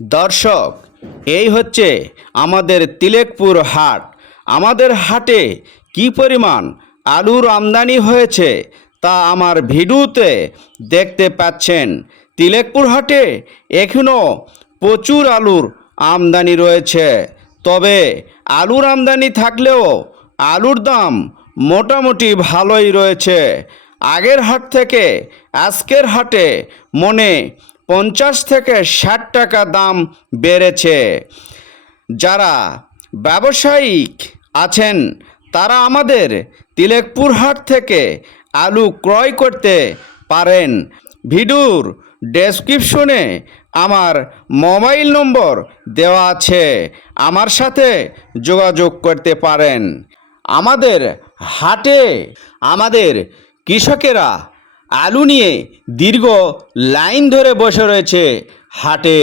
দর্শক, এই হচ্ছে আমাদের তিলেকপুর হাট। আমাদের হাটে কি পরিমাণ আলুর আমদানি হয়েছে তা আমার ভিডিওতে দেখতে পাচ্ছেন। তিলেকপুর হাটে এখনও প্রচুর আলুর আমদানি রয়েছে। তবে আলুর আমদানি থাকলেও আলুর দাম মোটামুটি ভালোই রয়েছে। আগের হাট থেকে আজকের হাটে মনে পঞ্চাশ থেকে ষাট টাকা দাম বেড়েছে। যারা ব্যবসায়িক আছেন, তারা আমাদের তিলেকপুর হাট থেকে আলু ক্রয় করতে পারেন। ভিডিওর ডেসক্রিপশনে আমার মোবাইল নম্বর দেওয়া আছে, আমার সাথে যোগাযোগ করতে পারেন। আমাদের হাটে আমাদের কৃষকেরা আলু নিয়ে দীর্ঘ লাইন ধরে বসে রয়েছে হাটে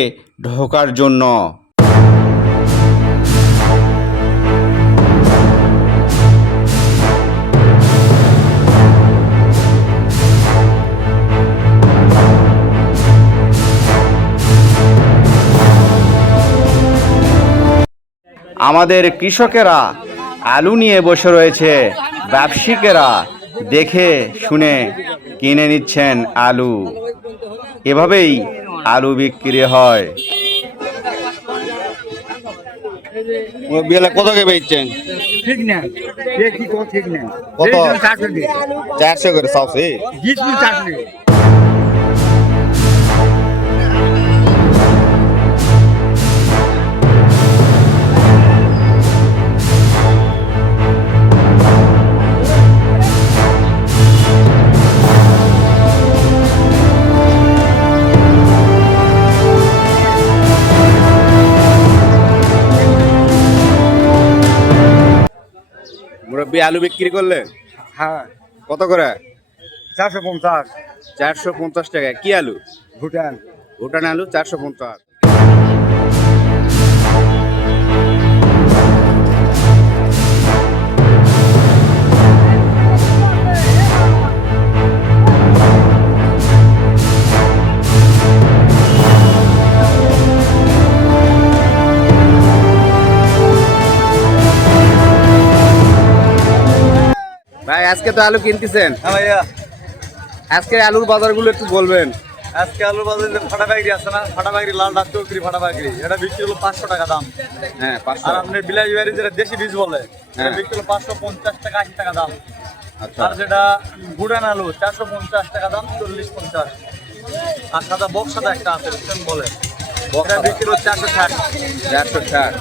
ঢোকার জন্য। আমাদের কৃষকেরা আলু নিয়ে বসে রয়েছে, ব্যবসায়িকেরা দেখে শুনে কিনে নিচ্ছেন আলু। এভাবেই আলু বিক্রি হয়। কত কে বেচছেন? ঠিক না। কত? করে 400 মুরব্বি আলু বিক্রি করলেন হ্যাঁ। কত করে? চারশো পঞ্চাশ। চারশো পঞ্চাশ টাকা কি আলু? ভুটান। ভুটান আলু চারশো পঞ্চাশ। ভাই আজকে তো আলু কিনতেছেন? হ্যাঁ ভাইয়া। আজকে আলুর বাজারগুলো একটু বলবেন। আজকে আলুর বাজারে ফাটা পাইকারি আছে না ফাটা পাইকারি লাল ডাক চৌকরি ফাটা পাইকারি এটা বিক্রি হলো পাঁচশো টাকা দাম। হ্যাঁ আর আপনি বিলাসী বাড়ি যেটা দেশি বীজ বলে হ্যাঁ। বিক্রি হলো পাঁচশো পঞ্চাশ টাকা আশি টাকা দাম। আচ্ছা। আর যেটা গুড়ান আলু চারশো পঞ্চাশ টাকা দাম চল্লিশ পঞ্চাশ। আর সাদা বক্স সাদা একটা আছে বলে। বক্সা বিক্রি হলো চারশো ষাট। চারশো ষাট।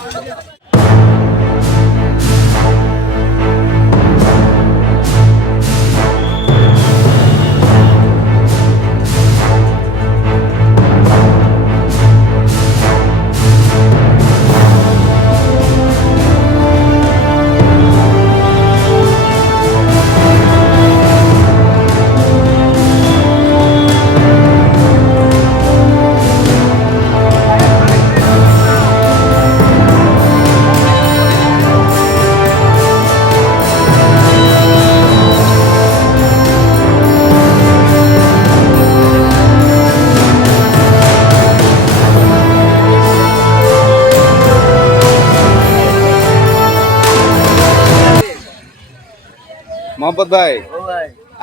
মোহাম্মদ ভাই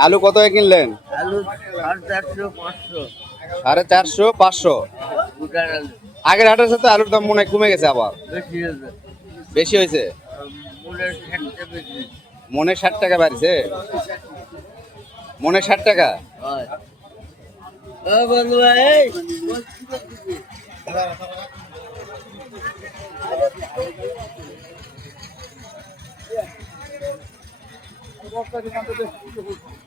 আলু কত কিনলেন? আলু সাড়ে চারশো পাঁচশো। আগের হাটের সাথে আলুর দাম মনে কমে গেছে আবার। বেশি হয়েছে। মনে ষাট টাকা বাড়ছে? মনে ষাট টাকা? হয়। বন্ধু ভাই